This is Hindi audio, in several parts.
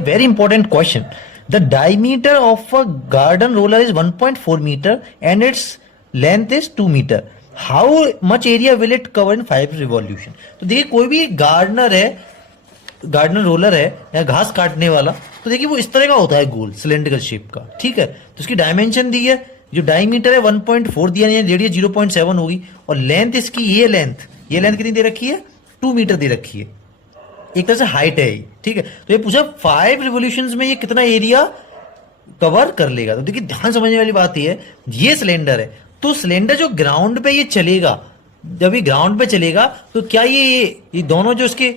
Very important question. The diameter of a garden roller is 1.4 meter and its length is 2 meter. How much area will it cover in 5 revolution? तो देखिए कोई भी गार्डनर है, गार्डनर रोलर है या घास काटने वाला, तो देखिए वो इस तरह का होता है, गोल सिलेंड्रिकल शेप का, ठीक है। तो उसकी डायमेंशन दी है, जो डायमीटर है 1.4 दिया है, रेडियस 0.7 होगी, और लेंथ इसकी ये लेंथ कितनी दे रखी है, 2 मीटर दे रखी है, एक तरह से हाइट है, ठीक है। तो ये पूछा 5 रिवोल्यूशंस में ये कितना एरिया कवर कर लेगा। तो देखिए ध्यान समझने वाली बात ये सिलेंडर है, तो सिलेंडर जो ग्राउंड पे ये चलेगा, जब ये ग्राउंड पे चलेगा तो क्या ये दोनों जो इसके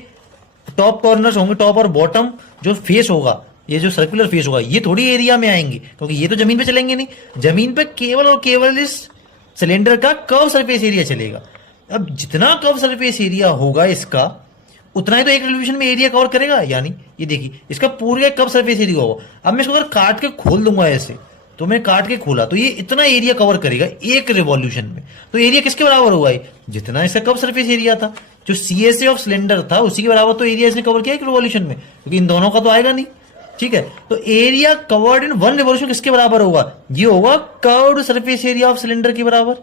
टॉप कॉर्नर्स होंगे, टॉप और बॉटम जो फेस होगा, ये जो सर्कुलर फेस होगा, ये थोड़ी एरिया में आएंगे, क्योंकि ये तो जमीन पे चलेंगे नहीं। जमीन पे केवल और केवल इस सिलेंडर का कर्व सरफेस एरिया चलेगा। अब जितना कर्व सरफेस एरिया होगा इसका, उतना ही तो एक रिवोल्यूशन में एरिया कवर करेगा। यानी ये देखिए इसका पूरा कर्व सरफेस एरिया होगा। अब मैं इसको अगर काट के खोल दूंगा ऐसे, तो मैं काट के खोला तो ये इतना एरिया कवर करेगा एक रिवॉल्यूशन में। तो एरिया किसके बराबर हुआ है, जितना इसका कर्व सरफेस एरिया था, जो CSA ऑफ सिलेंडर था, उसी के बराबर तो एरिया इसने कवर किया एक रिवॉल्यूशन में, क्योंकि इन दोनों का तो आएगा नहीं, ठीक है। तो एरिया कवर्ड इन 1 रिवॉल्यूशन किसके बराबर होगा, ये होगा curved surface area of cylinder के बराबर,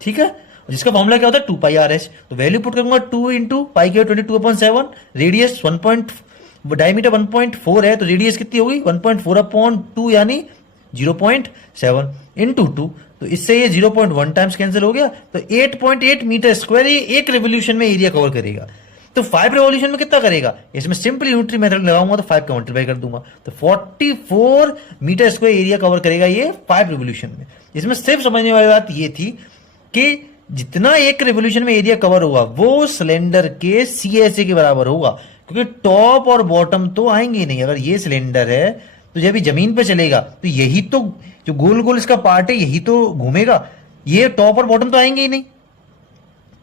ठीक है। जिसका फॉर्मूला क्या होता है 2πRH। तो वैल्यू पुट करूंगा 2 इंटू पाई के 22/7, रेडियस 1. डायमीटर 1.4 है, तो रेडियस कितनी होगी 1.4/2 यानी 0.7 इंटू 2। तो इससे ये 0.1 टाइम्स कैंसिल हो गया, तो 8.8 मीटर स्क्वायर ये एक रिवोल्यूशन में एरिया कवर करेगा। तो 5 रिवोल्यूशन में कितना करेगा, इसमें सिंपल यूनिटरी मेथड लगाऊंगा तो 5 का मल्टीप्लाई कर दूंगा, तो 44 मीटर स्क्वायर एरिया कवर करेगा ये 5 रिवोल्यूशन में। इसमें सिर्फ समझने वाली बात ये थी कि जितना एक रिवोल्यूशन में एरिया कवर होगा वो सिलेंडर के CSA के बराबर होगा, क्योंकि टॉप और बॉटम तो आएंगे नहीं। अगर ये सिलेंडर है तो जब ये जमीन पे चलेगा तो यही तो जो गोल गोल इसका पार्ट है यही तो घूमेगा, ये टॉप और बॉटम तो आएंगे ही नहीं,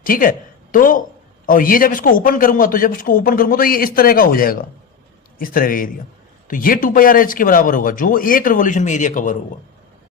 ठीक है। तो और ये जब इसको ओपन करूंगा, तो जब इसको ओपन करूंगा तो ये इस तरह का हो जाएगा, इस तरह का एरिया, तो ये 2πRH के बराबर होगा, जो एक रिवोल्यूशन में एरिया कवर होगा।